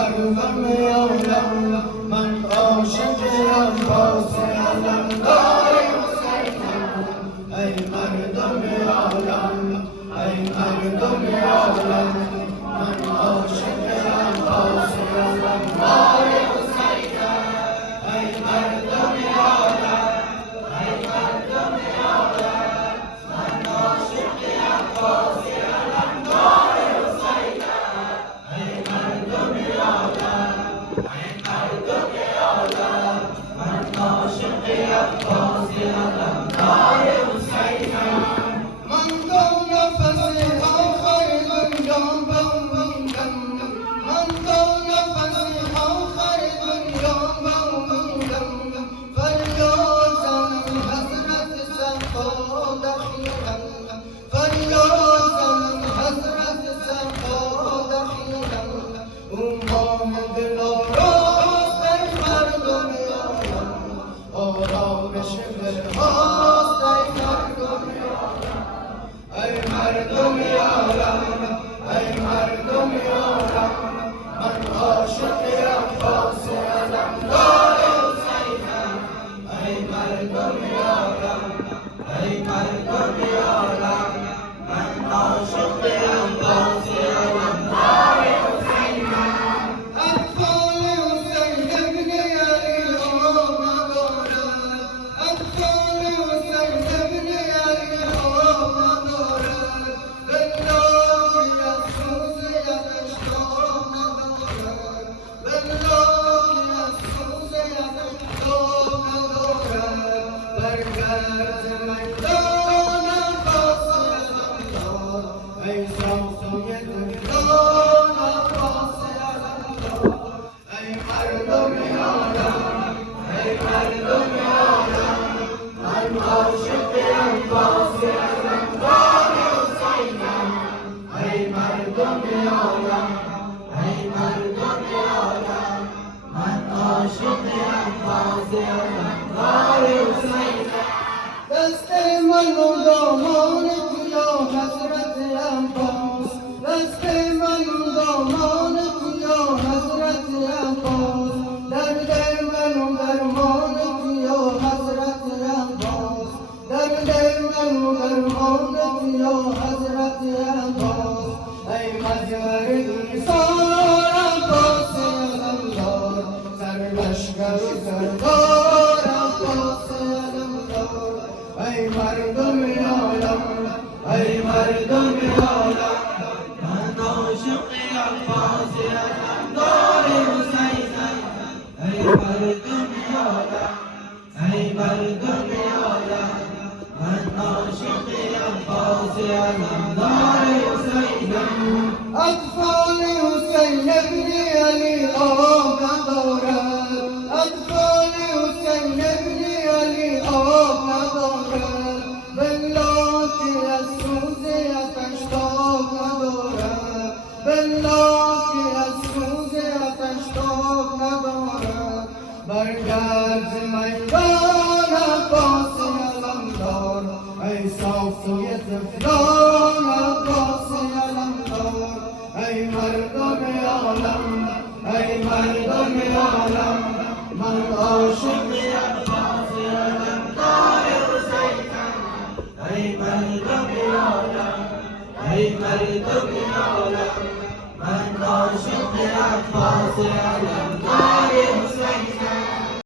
مردم عالم من عاشق عباس علمدار حسینم ای مردم عالم ای مردم عالم من عاشق عباس علمدار حسینم ای مردم عالم ای مردم عالم من عاشق عباس علمدار حسینم ای مردم عالم ای مردم عالم من عاشق عباس علمدار حسینم من دو نفس آخر دنیا بمیرم من دو نفس آخر دنیا بمیرم فریادم حضرت صفا دخیلم فریادم حضرت صفا دخیلم اون ماه دلاراست ای مردم عالم آرامش دلهاست ای مردم عالم ای مردم عالم ای مردم عالم من عاشق عباس علمدار حسینم ای مردم عالم ای مردم عالم من عاشق عباس علمدار حسینم اطفال حسین ابن علی آب ندارد اطفال حسین ابن علی آب ندارد بالله از سوز یدش تاب ندارد بالله از سوز یدش تاب ندارد برگرد میدان عباس علمدار ای صافی دلدار عباس علمدار ای مردم عالم ای مردم عالم من عاشق عباس علمدار حسینم ای مردم عالم ای مردم عالم من عاشق عباس علمدار حسینم دست من و دامان تو یا حضرت عباس دست من و دامان تو یا حضرت عباس درد من و درمان تو یا حضرت عباس درد من و درمان تو یا حضرت عباس ای مجمر ایثار عباس علمدار سرلشکر و سردار عباس علمدار ای مردم عالم ای مردم عالم من عاشق عباس علمدار حسینم ای مردم عالم ای مردم عالم من عاشق عباس علمدار حسینم اطفال حسین ابن علی آب ندارد اطفال حسین ابن علی آب ندارد بالله که از سوز آتش تاب ندارد بالله که از سوز آتش تاب ندارد برگرد میدان عباس علمدار ای صافی طفلان عباس علمدار ای مردم عالم ای مردم عالم من عاشق عباس علمدار حسینم ای مردم عالم ای مردم عالم من عاشق عباس علمدار